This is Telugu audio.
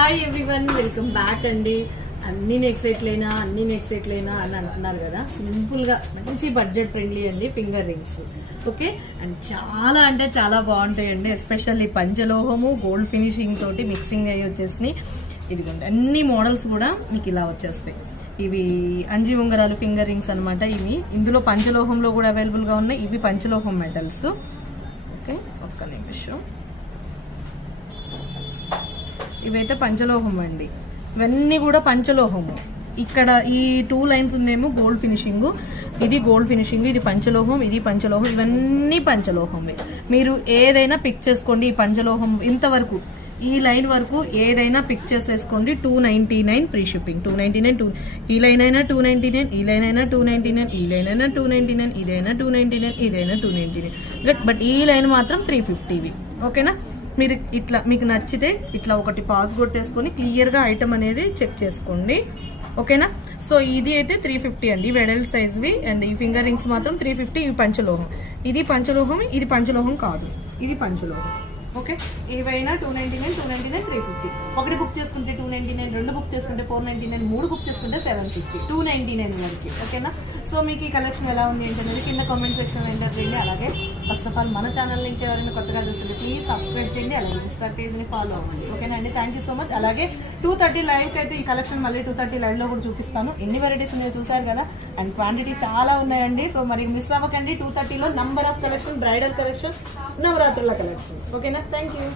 హాయ్ ఎవ్రీవన్, వెల్కమ్ బ్యాక్ అండి. అన్ని నెక్ సెట్లైనా అని అంటున్నారు కదా. సింపుల్గా మంచి బడ్జెట్ ఫ్రెండ్లీ అండి ఫింగర్ రింగ్స్. ఓకే, అండ్ చాలా అంటే చాలా బాగుంటాయండి. ఎస్పెషల్లీ పంచలోహము గోల్డ్ ఫినిషింగ్ తోటి మిక్సింగ్ అయ్యి వచ్చేసి ఇదిగోండి. అన్ని మోడల్స్ కూడా మీకు ఇలా వచ్చేస్తాయి. ఇవి అంజి ఉంగరాలు ఫింగర్ రింగ్స్ అనమాట. ఇవి ఇందులో పంచలోహంలో కూడా అవైలబుల్గా ఉన్నాయి. ఇవి పంచలోహం మెటల్స్. ఓకే, ఒక్క నిమిషం. ఇవైతే పంచలోహం అండి. ఇవన్నీ కూడా పంచలోహము. ఇక్కడ ఈ 2 లైన్స్ ఉందేమో గోల్డ్ ఫినిషింగ్, ఇది గోల్డ్ ఫినిషింగ్, ఇది పంచలోహం, ఇది పంచలోహం. ఇవన్నీ పంచలోహమే. మీరు ఏదైనా పిక్ చేసుకోండి. ఈ పంచలోహం ఇంతవరకు ఈ లైన్ వరకు ఏదైనా పిక్ చేసేసుకోండి. 299 ఫ్రీ షిప్పింగ్. 299. ఈ లైన్ అయినా 299, ఈ లైన్ అయినా 299, ఈ లైన్ అయినా 299, ఇదైనా 299, ఇదైనా 299. బట్ ఈ లైన్ మాత్రం 350. ఓకేనా? మీరు ఇట్లా మీకు నచ్చితే ఇట్లా ఒకటి పాజ్ కొట్టేసుకొని క్లియర్గా ఐటమ్ అనేది చెక్ చేసుకోండి. ఓకేనా? సో ఇది అయితే 350 అండి, వెడల్ సైజ్వి. అండ్ ఈ ఫింగర్ రింగ్స్ మాత్రం 350. ఇవి పంచలోహం. ఇది పంచలోహం, ఇది పంచలోహం కాదు, ఇది పంచలోహం. ఓకే, ఏవైనా 299, 299, 350. ఒకటి బుక్ చేసుకుంటే 299, 2 బుక్ చేసుకుంటే 499, 3 బుక్ చేసుకుంటే 750, 299 వరకు. ఓకేనా? సో మీకు ఈ కలెక్షన్ ఎలా ఉంది ఏంటనేది కింద కామెంట్ సెక్షన్ ఎంటర్ చేయండి. అలాగే ఫస్ట్ ఆఫ్ ఆల్ మన ఛానల్ లింక్ ఎవరైనా కొత్తగా చూస్తుంటే ప్లీజ్ సబ్స్క్రైబ్ చేయండి. అలాగే ఇన్స్టా పేజ్ని ఫాలో అవ్వండి. ఓకేనా అండి? Thank you so much. అలాగే 2:30 లైవ్కి అయితే ఈ కలెక్షన్ మళ్ళీ 2:30 లైవ్లో కూడా చూపిస్తాను. ఎన్ని వెరైటీస్ ఉన్నాయో చూసారు కదా, అండ్ క్వాంటిటీ చాలా ఉన్నాయండి. సో మరి మిస్ అవ్వకండి. 2:30లో number of collection, bridal collection, నవరాత్రుల కలెక్షన్. ఓకేనా? Thank you.